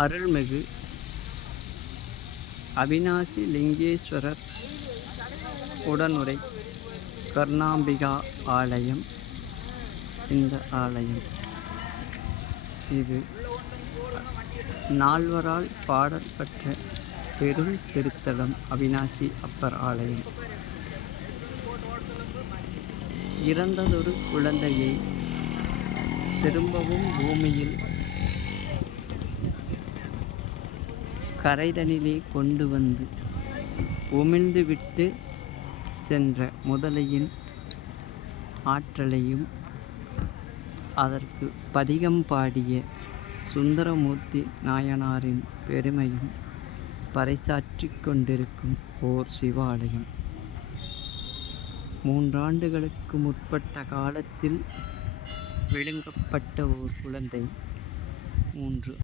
அருள்மிகு அவிநாசி லிங்கேஸ்வரர் உடனுறை கர்ணாம்பிகா ஆலயம். இந்த ஆலயம் இது நால்வரால் பாடல் பெற்ற பெரும் திருத்தலம். அவிநாசி அப்பர் ஆலயம் இறந்ததொரு குழந்தையை திரும்பவும் பூமியில் கரைதனிலே கொண்டு வந்து உமிழ்ந்துவிட்டு சென்ற முதலையின் ஆற்றலையும் அதற்கு பதிகம் பாடிய சுந்தரமூர்த்தி நாயனாரின் பெருமையும் பறைசாற்றிக் கொண்டிருக்கும் ஓர் சிவாலயம். 3 ஆண்டுகளுக்கு முற்பட்ட காலத்தில் விழுங்கப்பட்ட ஓர் குழந்தை 3